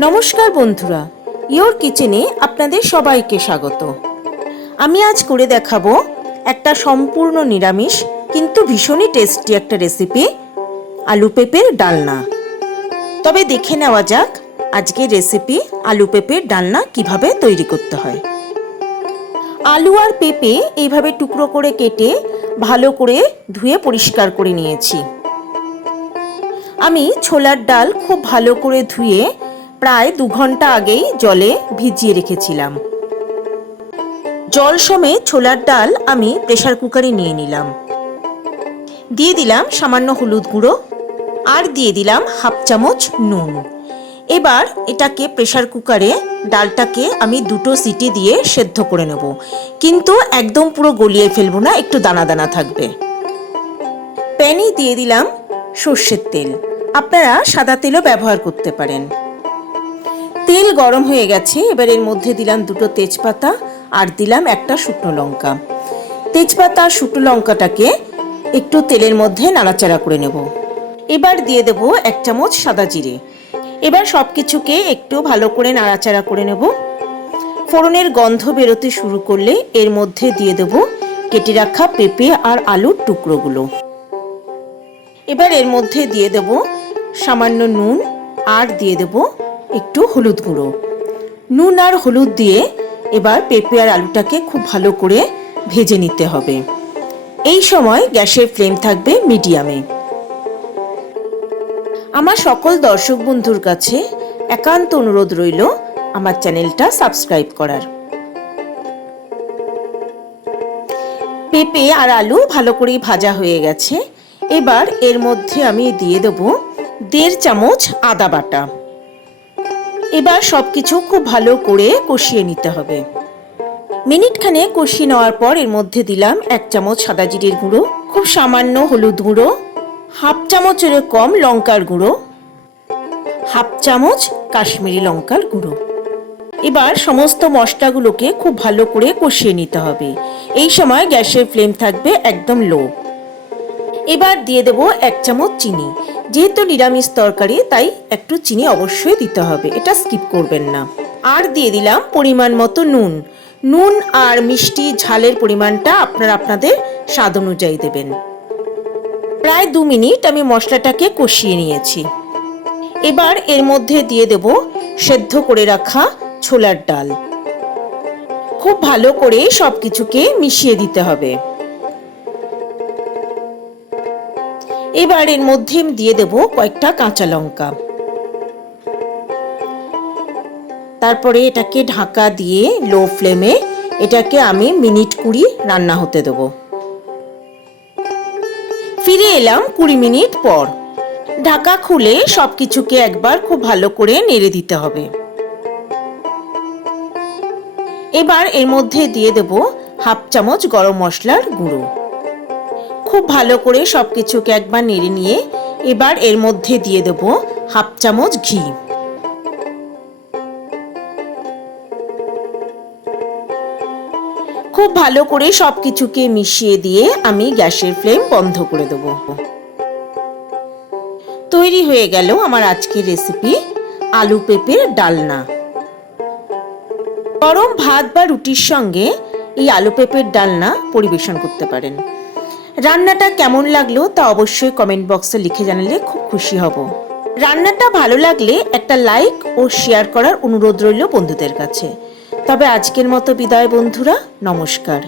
নমস্কার বন্ধুরা, ইয়োর কিচেনে আপনাদের সবাইকে স্বাগত। আমি আজ করে দেখাবো একটা সম্পূর্ণ নিরামিষ কিন্তু ভীষণই টেস্টি একটা রেসিপি, আলু পেঁপের ডালনা। তবে দেখে নেওয়া যাক আজকের রেসিপি আলু পেঁপের ডালনা কিভাবে তৈরি করতে হয়। আলু আর পেঁপে এইভাবে টুকরো করে কেটে ভালো করে ধুয়ে পরিষ্কার করে নিয়েছি। আমি ছোলার ডাল খুব ভালো করে ধুয়ে প্রায় 2 ঘন্টা আগেই জলে ভিজিয়ে রেখেছিলাম। জল সমেত ছোলার ডাল আমি প্রেসার কুকারে নিয়ে নিলাম। দিয়ে দিলাম সামান্য হলুদ গুঁড়ো আর দিয়ে দিলাম 1/2 চামচ নুন। এবার এটাকে প্রেসার কুকারে ডালটাকে আমি 2টো সিটি দিয়ে সেদ্ধ করে নেব, কিন্তু একদম পুরো গলিয়ে ফেলবো না, একটু দানা দানা থাকবে। প্যানে দিয়ে দিলাম সর্ষের তেল, আপনারা সাদা তেলও ব্যবহার করতে পারেন। তেল গরম হয়ে গেছে, এবার এর মধ্যে দিলাম 2টো তেজপাতা আর দিলাম একটা শুকনো লঙ্কা। তেজপাতা আর শুকনো লঙ্কাটাকে একটু তেলের মধ্যে নাড়াচাড়া করে নেব। এবার দিয়ে দেব 1 চামচ সাদা জিরে। এবার সব কিছুকে একটু ভালো করে নাড়াচাড়া করে নেব। ফোড়নের গন্ধ বেরোতে শুরু করলে এর মধ্যে দিয়ে দেব কেটে রাখা পেঁপে আর আলুর টুকরোগুলো। এবার এর মধ্যে দিয়ে দেব সামান্য নুন আর দিয়ে দেব একটু হলুদ গুঁড়ো। নুন আর হলুদ দিয়ে এবার পেঁপে আর আলুটাকে খুব ভালো করে ভেজে নিতে হবে। এই সময় গ্যাসের ফ্লেম থাকবে মিডিয়ামে। আমার সকল দর্শক বন্ধুর কাছে একান্ত অনুরোধ রইল আমার চ্যানেলটা সাবস্ক্রাইব করার। পেঁপে আর আলু ভালো করেই ভাজা হয়ে গেছে। এবার এর মধ্যে আমি দিয়ে দেব 1.5 চামচ আদা বাটা। এবার সবকিছু খুব ভালো করে কষিয়ে নিতে হবে। মিনিটখানে কষিয়ে নেওয়ার পর এর মধ্যে দিলাম 1 চামচ সাদা জিরের গুঁড়ো, খুব সামান্য হলুদ গুঁড়ো, 1/2 চামচের কম লঙ্কার গুঁড়ো, 1/2 চামচ কাশ্মীরি লঙ্কার গুঁড়ো। এবার সমস্ত মশলাগুলোকে খুব ভালো করে কষিয়ে নিতে হবে। এই সময় গ্যাসের ফ্লেম থাকবে একদম লো। এবার দিয়ে দেব 1 চামচ চিনি। যেহেতু নিরামিষ তরকারি তাই একটু চিনি অবশ্যই দিতে হবে, এটা স্কিপ করবেন না। আর দিয়ে দিলাম পরিমাণ মতো নুন। নুন আর মিষ্টি ঝালের পরিমাণটা আপনারা আপনাদের স্বাদ অনুযায়ী দেবেন। প্রায় 2 মিনিট আমি মশলাটাকে কষিয়ে নিয়েছি। এবার এর মধ্যে দিয়ে দেব সেদ্ধ করে রাখা ছোলার ডাল। খুব ভালো করে সবকিছুকে মিশিয়ে দিতে হবে। এবার এর মধ্যে দিয়ে দেব কয়েকটা কাঁচা লঙ্কা। তারপরে এটাকে ঢাকা দিয়ে লো ফ্লেমে এটাকে আমি মিনিট 20 রান্না হতে দেব। ফিরে এলাম 20 মিনিট পর। ঢাকা খুলে সবকিছুকে একবার খুব ভালো করে নেড়ে দিতে হবে। এবার এর মধ্যে দিয়ে দেব 1/2 চামচ গরম মশলার গুঁড়ো। খুব ভালো করে সবকিছুকে একবার নেড়ে নিয়ে এবার এর মধ্যে দিয়ে দেব 1/2 চামচ ঘি। খুব ভালো করে সবকিছুকে মিশিয়ে দিয়ে আমি গ্যাসের ফ্লেম বন্ধ করে দেব। তৈরি হয়ে গেল আমার আজকের রেসিপি আলু পেঁপের ডালনা। গরম ভাত বা রুটির সঙ্গে এই আলু পেঁপের ডালনা পরিবেশন করতে পারেন। রান্নাটা কেমন লাগলো তা অবশ্যই কমেন্ট বক্সে লিখে জানালে খুব খুশি হব। রান্নাটা ভালো লাগলে একটা লাইক ও শেয়ার করার অনুরোধ রইল বন্ধুদের কাছে। তবে আজকের মতো বিদায় বন্ধুরা, নমস্কার।